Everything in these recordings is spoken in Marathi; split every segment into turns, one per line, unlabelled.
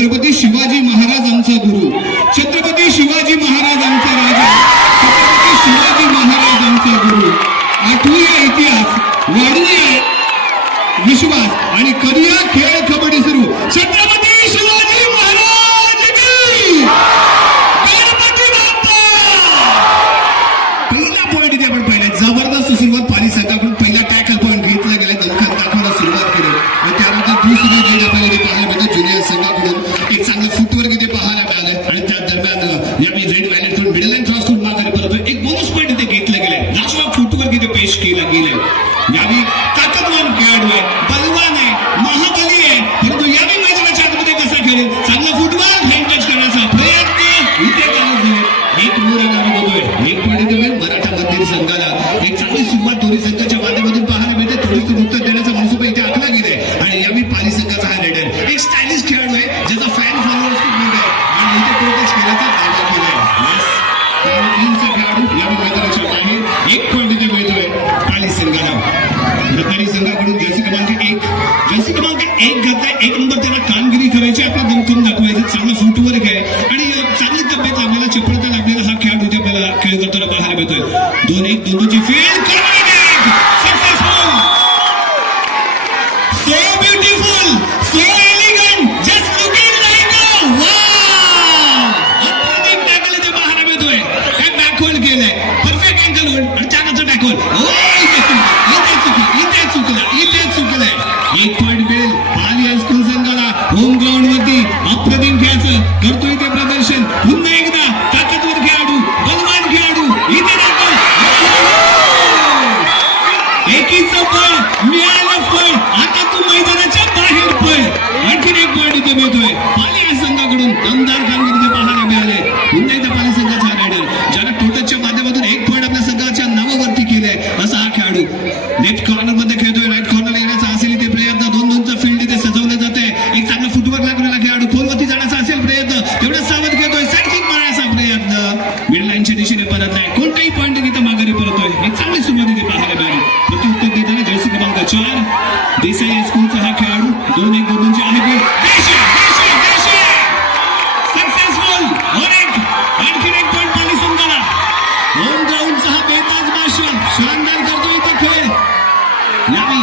छत्रपती शिवाजी महाराज आमचा गुरु. छत्रपती शिवाजी महाराज आमचा राजा. छत्रपती शिवाजी महाराज आमचा गुरु. आठवूया इतिहास वाढूया विश्वास आणि करूया खेळ Union कार्यकर्त्याला बघायला मिळतोय दोन्ही दोन्हीची फील करा 对对 नाही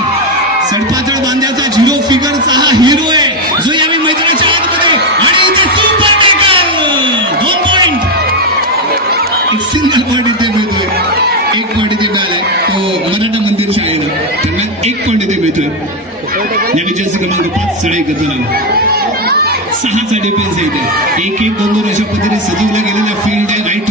सडपातळ बांध्याचा झिरो फिगरचा हा हिरो आहे. जो यावेळी मैदानाच्या आतमध्ये आणि इथे सुपर टेकल दोन पॉइंट एक सिंगल पॉइंट इथे मिळतोय. एक पॉइंट इथे मिळालाय. तो मराठा मंदिर शाळेला त्यांना एक पॉइंट इथे मिळतोय. या विजयाचा क्रमांक पाच साडे एकत्र सहाचा डिफेन्स आहे इथे. एक एक दोन दोन अशा पद्धतीने सजवला गेलेला फील्ड आहे. Right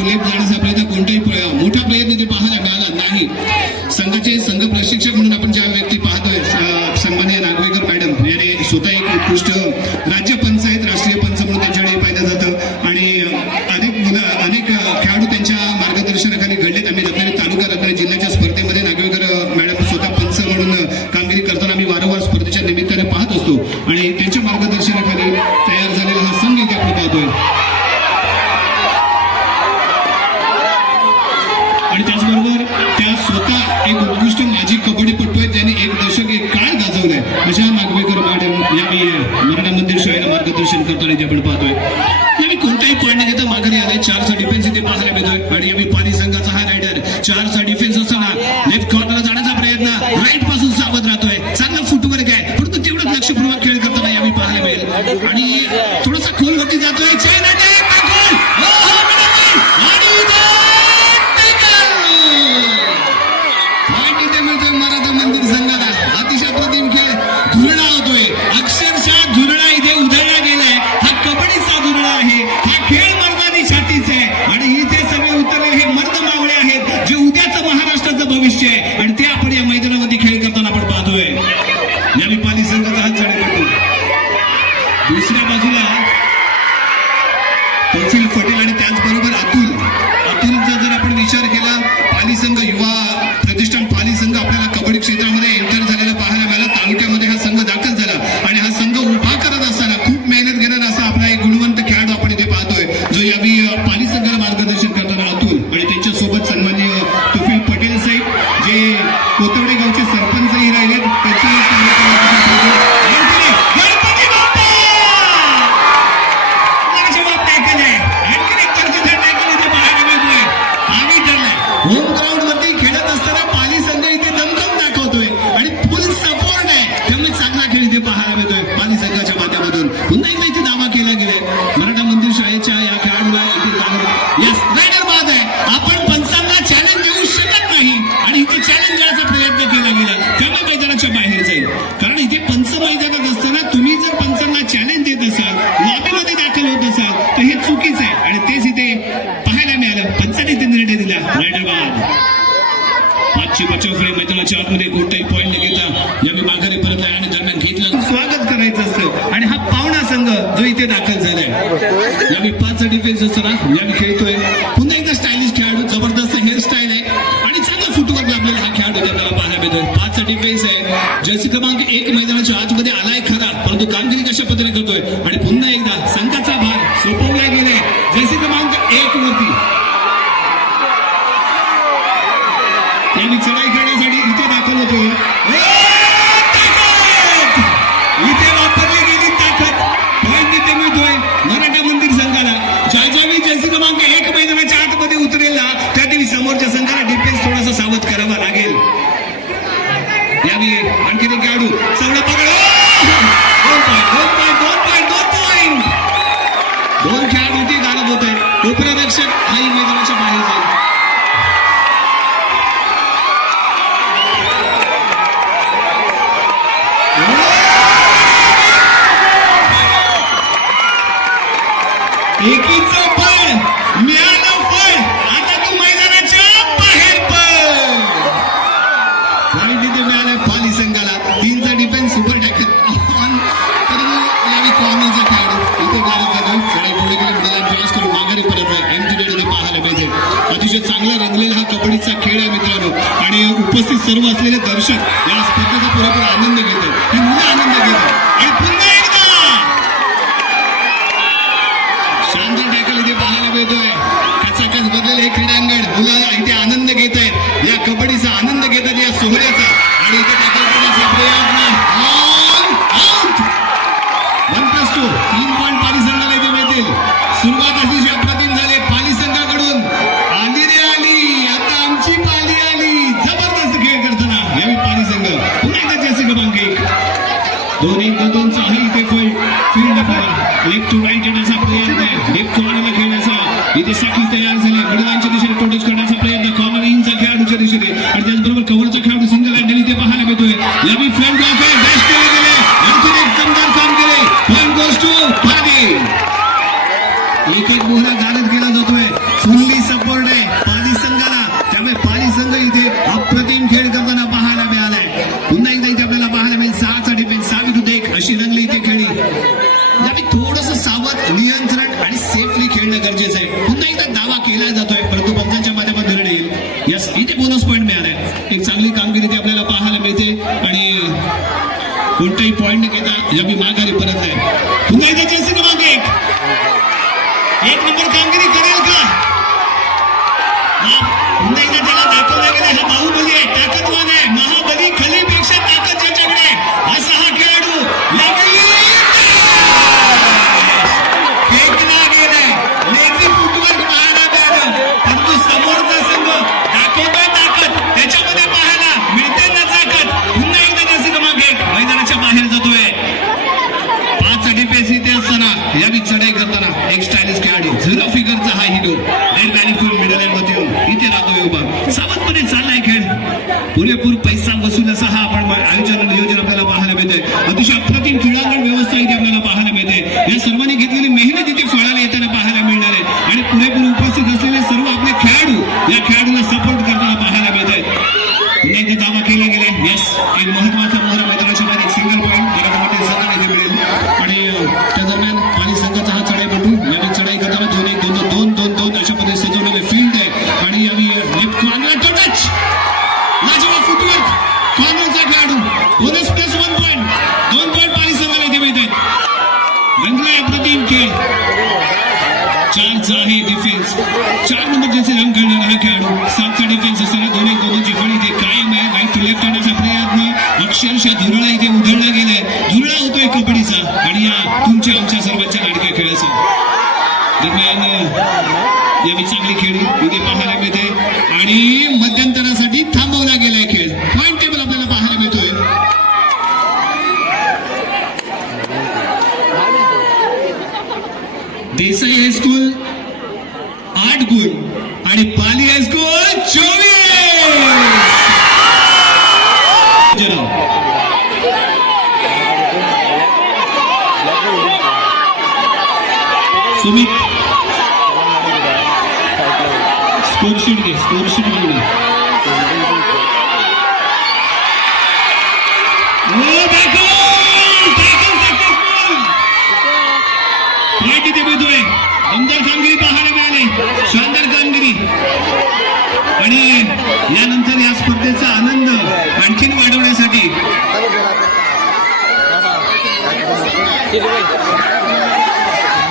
Yeah. Yes, असेल चला याने खेळतोय. पुन्हा एकदा स्टायलिश खेळाडू जबरदस्त हेअरस्टाईल आहे. आणि चांगला फुटवर्क लाभलेला हा खेळाडू आपल्याला पाहायला मिळतोय. पाचचा डिफेन्स आहे. जर्सी क्रमांक एक मैदानाच्या आतमध्ये आलाय खरा. परंतु कामगिरी कशा पद्धतीने करतोय? आणि पुन्हा एकदा सर्व असलेले दर्शक या Nick चांगला डिफेन्स असताना दोन दोन जिंकून इथे कायम आहे वाईट तुलक करण्याचा प्रयत्न अक्षरशः धुरळा इथे उधळला गेलाय. धुरळा होतोय कबड्डीचा आणि या तुमच्या आमच्या सर्वांच्या लाडक्या खेळाचा. दरम्यान यावेळी चांगली खेळी इथे पाहायला मिळते. आणि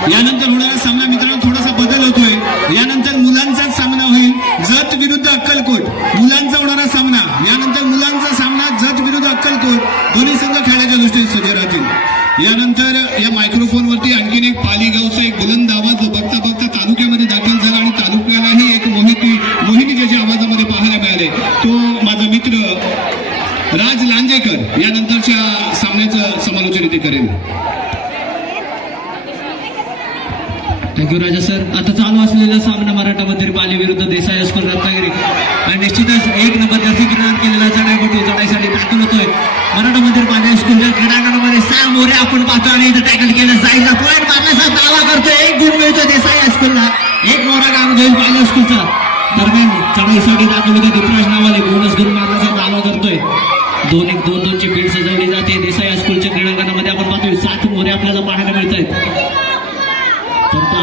Yanında
थँक्यू राजा सर. आता चालू असलेला सामना मराठा मंदिर पाली विरुद्ध देसाई हायस्कूल रत्नागिरी. आणि निश्चितच एक नंबर जर्सी किनार केलेला चढाईपटू चढाईसाठी दाखल होतोय. मराठा मंदिर पाली हायस्कूलच्या क्रीडांगणामध्ये सहा मोरे आपण पाहतो आणि इथं टॅकल केलं जाईल पॉईंट मारण्याचा दावा करतोय. एक गुण मिळतो देसाई हायस्कूलला. एक मोरा काम घेईल पाली हायस्कूलचा. दरम्यान चढाईसाठी दाखल होते दुपराज नावाले बोनस गुण मारण्याचा दावा करतोय. दोन एक दोन दोनची फील्ड सजवली जाते. देसाई हायस्कूलच्या क्रीडांगणामध्ये आपण पाहतोय सात मोरे आपल्याला पाहायला मिळत आहेत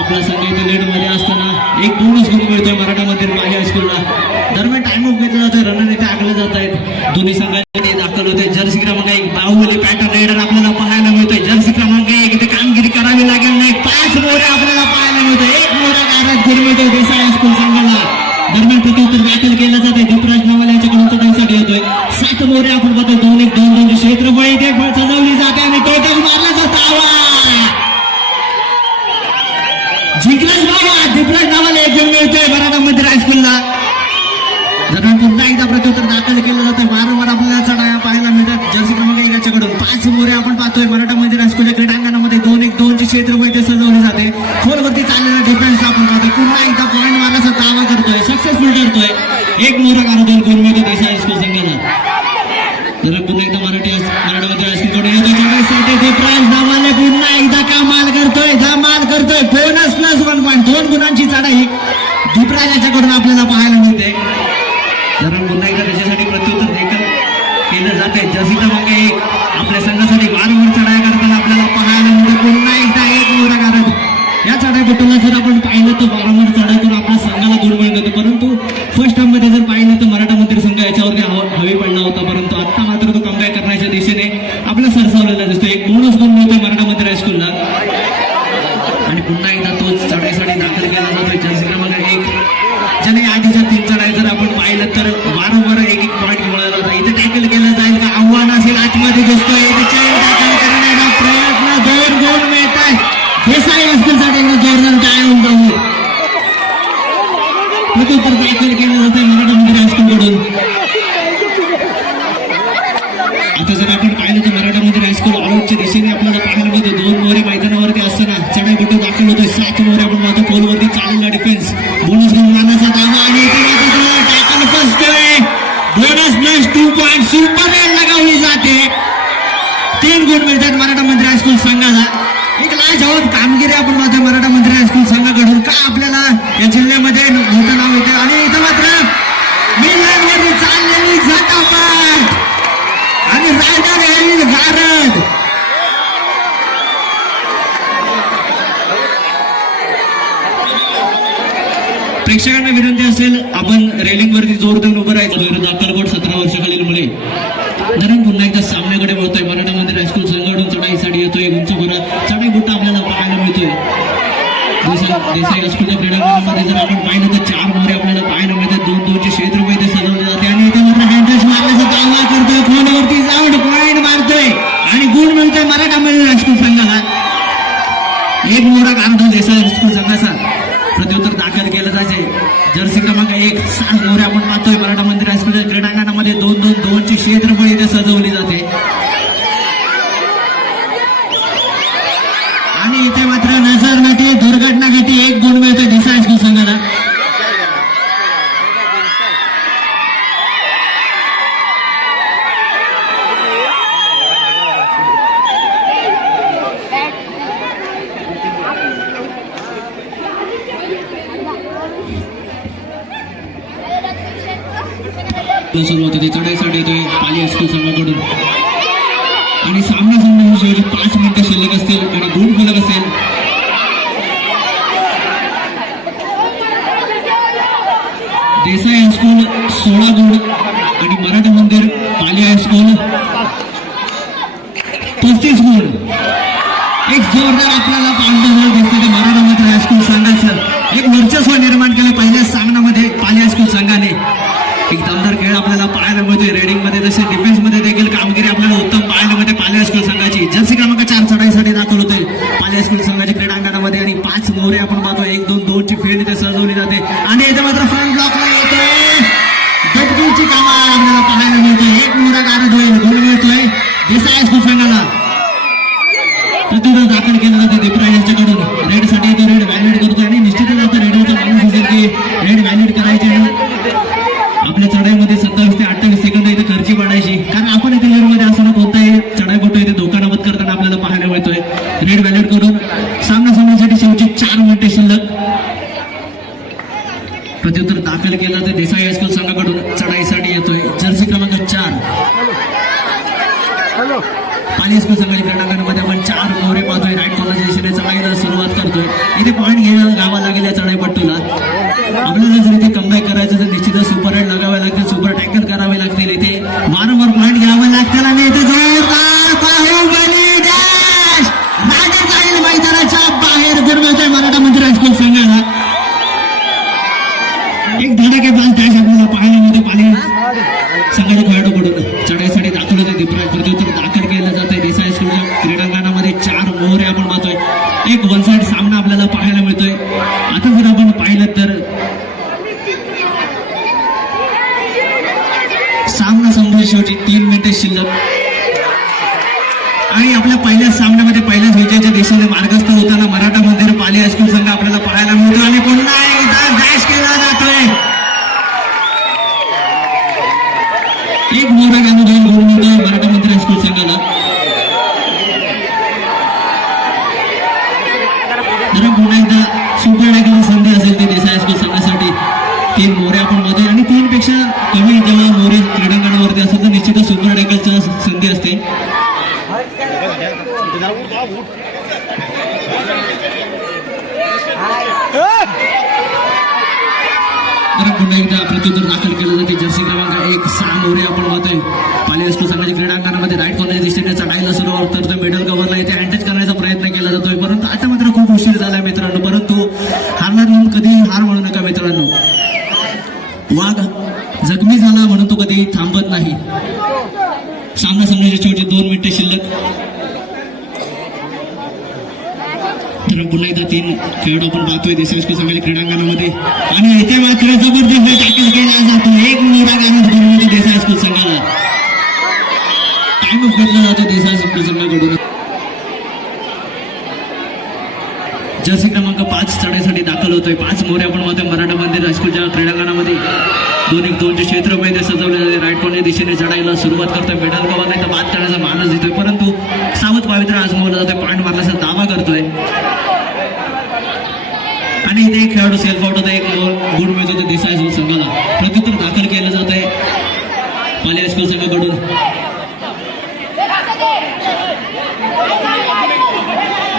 परंतु सांगायचं संघमध्ये असताना एक दोनच गुण मिळतोय मराठा मंदिर माझ्या हायस्कूलला दरम्यान टाइम ऑफ घेतला जातोय रन इथे आगले जात आहेत दोन्ही संघांमध्ये दाखल होते जर्सी क्रमांक एक बाहुबली पॅटर्न रेडर आपल्याला पाहायला मिळतोय जर्सी क्रमांक एक इथे कामगिरी करावी लागेल नाही पाच मोरे आपल्याला पाहायला मिळतोय एक मोरा गारात गुण मिळतोय देसाई हायस्कूल संघाला दरम्यान प्रत्युत्तर दाखल केलं जात आहे दीपराज नवाल यांच्याकडून चढाईसाठी येतोय सात मोरे आपण बघतोय दोन एक दोन दोन क्षेत्रफळ इथे पुन्हा एकदा प्रत्युत्तर दाखल केलं जातं वारंवार आपल्याला चढाया पाहायला मिळतात. जर्सी क्रमांक एकाच्याकडून पाच मोरे आपण पाहतोय. मराठा मंदिर हायस्कूलच्या क्रीडांगणामध्ये दोन एक दोनचे क्षेत्र वैद्य सजवले जाते. खोलवरती चाललेला डिफेन्स आपण पाहतोय. पुन्हा एकदा पॉईंट मारण्याचा दावा करतोय. सक्सेसफुल ठरतोय. एक मोरा कारण दोन या जर आपण पाहिलं तर वारंवार चढाई आपल्या संघाला गुण परंतु फर्स्ट टाइममध्ये जर पाहिलं तर मराठा मंदिर संघ याच्यावरती हवे पडला होता. परंतु आता जोरदार उभं राहायचं. सुरू होते. ते चढायसाठी येतोय पाली हायस्कूल संघाकडून आणि सामना संघ शेवटी पाच मिनिटं शिल्लक असतील आणि गुण फलक असेल. देसाई हायस्कूल सोळा गुण आणि मराठा मंदिर पाली हायस्कूल पस्तीस गुण. एक जोरदार आपल्याला पांढरा दिसते मराठा मंदिर हायस्कूल संघाचं. एक वर्चस्व निर्माण केलं पहिल्या सामन्यामध्ये पाली हायस्कूल संघाने एक दमदार खेळ आपल्याला पाहायला मिळतोय रेडिंगमध्ये Muslim पुन्हा एकदा प्रत्युत्तर दाखल केलं जाते. जर्सी क्रमांक एक सहा मोरे आपण पाहतोय. पाली हायस्कूल संघाच्या क्रीडांगणामध्ये राईट कॉर्नरच्या दिशेने चढायला सुरुवात तर मिडल कव्हरला इथे अँटेज करण्याचा प्रयत्न केला जातोय. परंतु आता मात्र खूप उशीर झाला मित्रांनो. परंतु हारणार म्हणून कधीही हार म्हणू नका मित्रांनो. वाघ जखमी झाला म्हणून तो कधी थांबत नाही. सामना संघाच्या शेवटी दोन मिनिटे शिल्लक. तर पुन्हा एकदा तीन खेळाडू आपण पाहतोय. देशाविष्णू संघाच्या क्रीडांगणामध्ये. आणि इथे मात्र जबरदस्त टॅकल केला जातो. एक मोठा गाणं बनवतो देसाई स्कूल संघाला. टाइम ऑफ घेतला जातो देसाई स्कूल संघाकडून. जर्सी क्रमांक पाच चढाईसाठी दाखल होतोय. पाच मोरे आपण पाहतोय मराठा मंदिर हायस्कूलच्या क्रीडांगणामध्ये. दोन एक दोनचे क्षेत्रमध्ये सजवले जाते. राईट कॉर्नर दिशेने चढायला सुरुवात करतोय. मेडल कव्हर नाही तर बाद करण्याचा मानस देतोय. परंतु सावध पावित्र्य आजमावला जातोय पॉईंट मारण्याचा दावा करतोय आणि इथे एक खेळाडू सेल्फ आउट होता एक गुण मिळतो ते देसाई संघाला. प्रत्युत्तर दाखल केलं जात आहे. पाली हायस्कूल संघाकडून.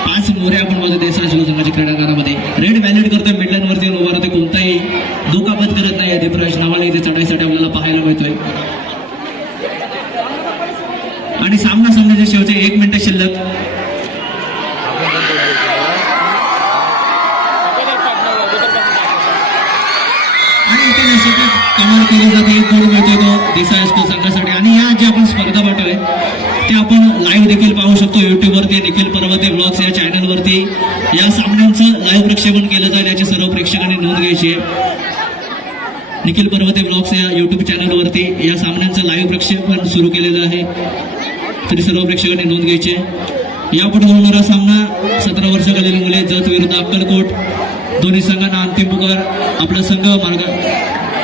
पाच मोरे आपण बघतो देसाई स्कूल संघाच्या क्रीडांगणामध्ये रेड व्हॅलिड करतोय मिडलाईनवरती उभा राहते कोणताही. दुखापत करत नाही दीपराज नावाला इथे चढाईसाठी आपल्याला पाहायला मिळतोय. आणि सामना संघाच्या शेवटचे एक मिनिट शिल्लक आणि इथे निश्चितच केली जाते एक गोल मिळतोय तो दिसा हायस्कूल संघासाठी. आणि या ज्या आपण स्पर्धा पाठवय ते आपण लाईव्ह देखील पाहू शकतो. युट्यूबवरती निखिल पर्वते ब्लॉग्स या चॅनलवरती या सामन्यांचं लाईव्ह प्रक्षेपण केलं जाईल याची सर्व प्रेक्षकांनी नोंद घ्यायची आहे. निखिल पर्वते ब्लॉग्स या युट्यूब चॅनलवरती या सामन्यांचं लाईव्ह प्रक्षेपण सुरू केलेलं आहे. तरी सर्व प्रेक्षकांनी नोंद घ्यायची आहे. यापुढे होणारा सामना सतरा वर्षाखालील मुले जत विरुद्ध अक्कलकोट. दोन्ही संघांना अंतिम पुकार. आपला संघ मार्ग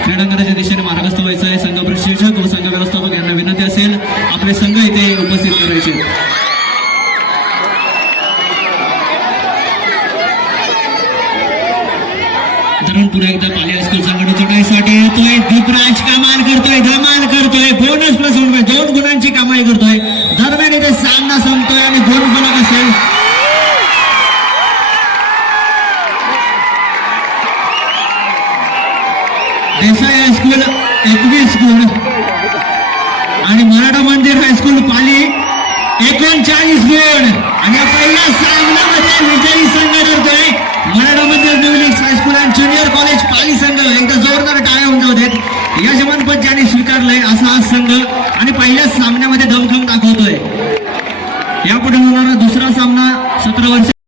क्रीडांगणाच्या दिशेने मार्गस्थ व्हायचं आहे. संघ प्रशिक्षक व संघ व्यवस्थापक यांना विनंती असेल आपले संघ इथे उपस्थित करायचे. पुन्हा एकदा पाली हायस्कूल संघटन चढाईसाठी येतोय दीपराज का